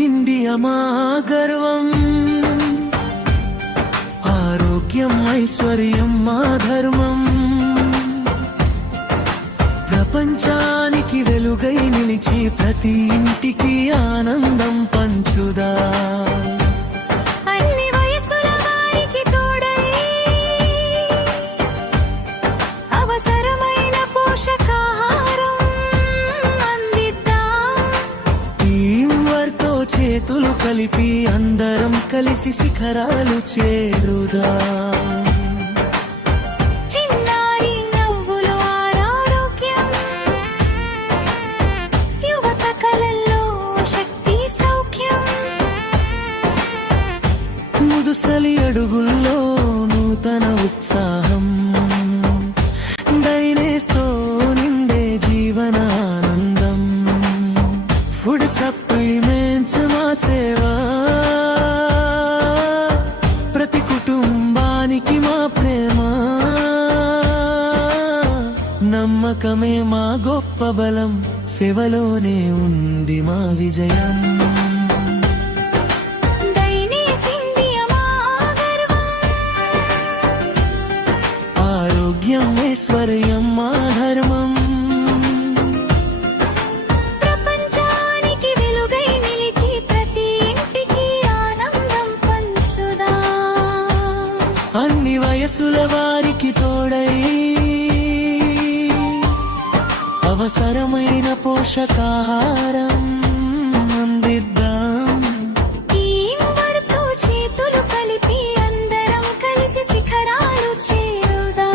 India మా గర్వం, ఆరోగ్యం ఐశ్వర్యం మా ధర్మం, ప్రపంచానికి వెలుగై నిలిచి ప్రతి ఇంటికి ఆనందం పంచుదా. చేతులు కలిపి అందరం కలిసి శిఖరాలు చేరుదా. చిన్నారి నవ్వులు ఆరోగ్యం, యువత కలల్లో శక్తి సౌఖ్యం, ముదుసలి అడుగుల్లో నూతన ఉత్సాహం, డైనేస్తో నిండే జీవనానందం, ఫుడ్ సప్లిమెంట్స్ మా సేవా, ప్రతి కుటుంబానికి మా ప్రేమ, నమ్మకమే మా గొప్ప బలం, సేవలోనే ఉంది మా విజయం. ఆరోగ్యం ఐశ్వర్యం మా ధర్మం, అన్ని వయసుల వారికి తోడై అవసరమైన పోషకాహారం అందిద్దాం. చేతులు కలిపి అందరం కలిసి శిఖరాలు చేరుదా.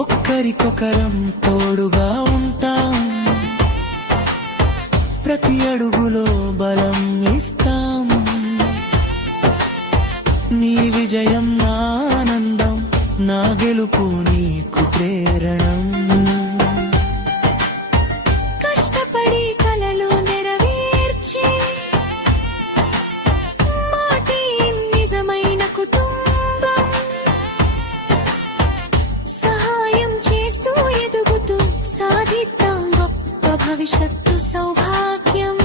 ఒక్కరికొకరం తోడుగా ఉంటాం, ప్రతి అడుగులో బలం ఇస్తాం, నీ విజయం నా ఆనందం, నా గెలుపు నీకు ప్రేరణం. కష్టపడి కలలు నెరవేర్చే మా టీం నిజమైన కుటుంబం, సహాయం చేస్తూ ఎదుగుతూ సాధిద్దాం గొప్ప భవిష్యత్తు సౌభాగ్యం.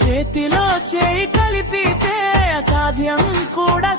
చేతిలో చేయి కలిపితే అసాధ్యం కూడా